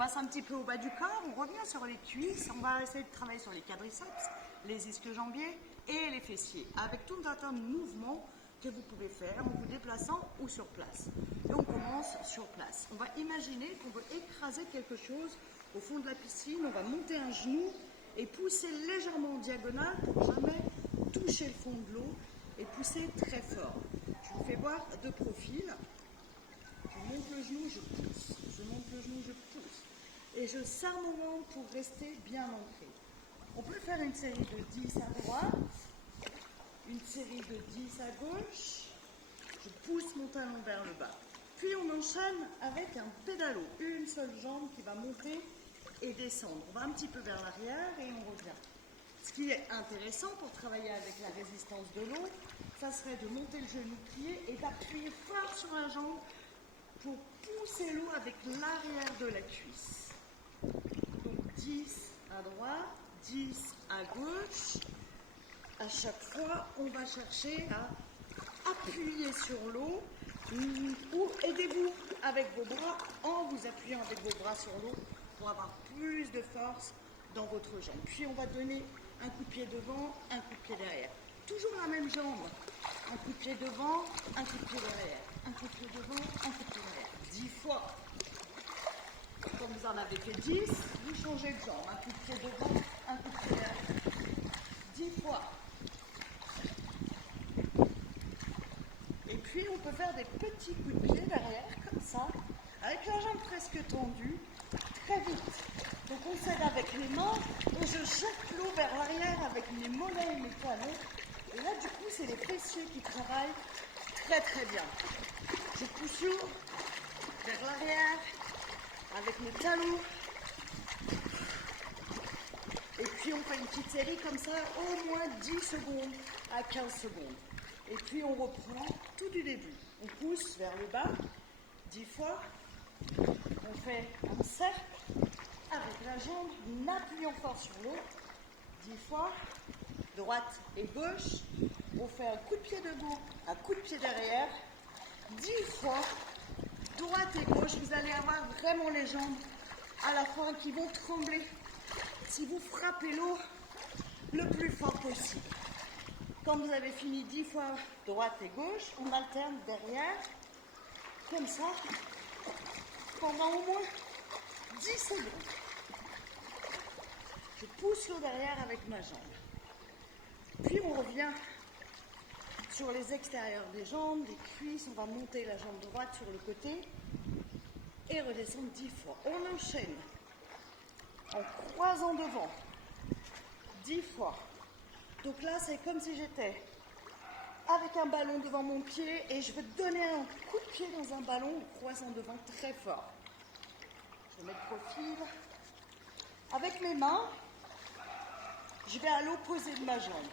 passe un petit peu au bas du corps, on revient sur les cuisses, on va essayer de travailler sur les quadriceps, les ischio-jambiers et les fessiers, avec tout un tas de mouvements que vous pouvez faire en vous déplaçant ou sur place. Et on commence sur place. On va imaginer qu'on veut écraser quelque chose au fond de la piscine, on va monter un genou et pousser légèrement en diagonale pour jamais toucher le fond de l'eau et pousser très fort. Je vous fais voir de profil. Je monte le genou, je pousse. Je monte le genou, je pousse. Et je serre mon ventre pour rester bien ancré. On peut faire une série de 10 à droite, une série de 10 à gauche. Je pousse mon talon vers le bas. Puis on enchaîne avec un pédalo, une seule jambe qui va monter et descendre. On va un petit peu vers l'arrière et on revient. Ce qui est intéressant pour travailler avec la résistance de l'eau, ça serait de monter le genou-pied et d'appuyer fort sur la jambe pour pousser l'eau avec l'arrière de la cuisse. Donc 10 à droite, 10 à gauche. À chaque fois, on va chercher à appuyer sur l'eau ou aidez-vous avec vos bras en vous appuyant avec vos bras sur l'eau pour avoir plus de force dans votre jambe. Puis on va donner un coup de pied devant, un coup de pied derrière. Toujours la même jambe. Un coup de pied devant, un coup de pied derrière. Un coup de pied devant, un coup de pied derrière. 10 fois. Quand vous en avez fait 10, vous changez de jambe. Un coup de pied devant, un coup de pied derrière. 10 fois. Et puis on peut faire des petits coups de pied derrière, comme ça, avec la jambe presque tendue, très vite. Donc on s'aide avec les mains et je jette l'eau vers l'arrière avec mes mollets et mes talons. Et là du coup c'est les fessiers qui travaillent très très bien. Je pousse l'eau vers l'arrière avec mes talons. Et puis on fait une petite série comme ça, au moins 10 secondes à 15 secondes. Et puis on reprend tout du début. On pousse vers le bas, 10 fois. On fait un cercle avec la jambe, en appuyant fort sur l'eau, 10 fois. Droite et gauche. On fait un coup de pied debout, un coup de pied derrière, 10 fois. Droite et gauche, vous allez avoir vraiment les jambes à la fin qui vont trembler si vous frappez l'eau le plus fort possible. Quand vous avez fini 10 fois droite et gauche, on alterne derrière, comme ça, pendant au moins 10 secondes. Je pousse l'eau derrière avec ma jambe. Puis on revient sur les extérieurs des jambes, des cuisses. On va monter la jambe droite sur le côté et redescendre 10 fois. On enchaîne en croisant devant 10 fois. Donc là, c'est comme si j'étais avec un ballon devant mon pied et je veux donner un coup de pied dans un ballon en croisant devant très fort. Je mets le profil. Avec mes mains, je vais à l'opposé de ma jambe.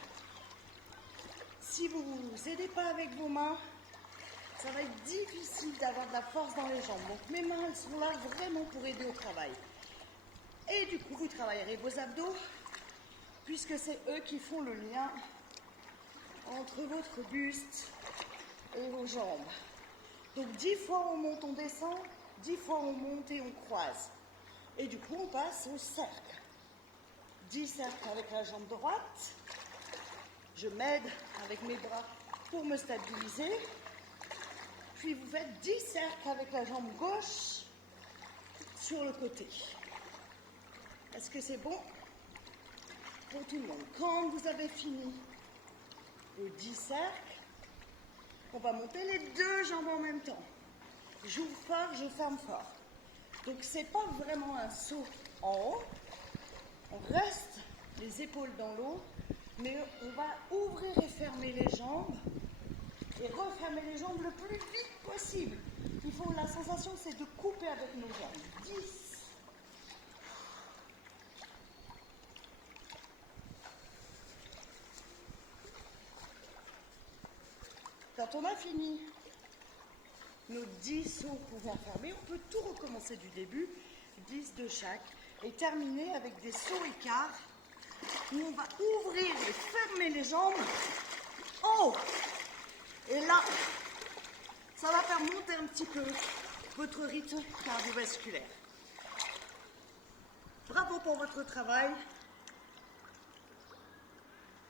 Si vous ne vous aidez pas avec vos mains, ça va être difficile d'avoir de la force dans les jambes. Donc mes mains, elles sont là vraiment pour aider au travail. Et du coup, vous travaillerez vos abdos, puisque c'est eux qui font le lien entre votre buste et vos jambes. Donc 10 fois on monte, on descend, 10 fois on monte et on croise. Et du coup, on passe au cercle. 10 cercles avec la jambe droite. Je m'aide avec mes bras pour me stabiliser. Puis vous faites 10 cercles avec la jambe gauche sur le côté. Est-ce que c'est bon pour tout le monde? Quand vous avez fini vos 10 cercles, on va monter les deux jambes en même temps. J'ouvre fort, je ferme fort. Donc c'est pas vraiment un saut en haut. On reste les épaules dans l'eau, mais on va ouvrir et fermer les jambes et refermer les jambes le plus vite possible. La sensation, c'est de couper avec nos jambes. 10. Quand on a fini nos 10 sauts ouverts fermés, on peut tout recommencer du début, 10 de chaque, et terminer avec des sauts écarts où on va ouvrir et fermer les jambes en haut. Et là, ça va faire monter un petit peu votre rythme cardiovasculaire. pour votre travail.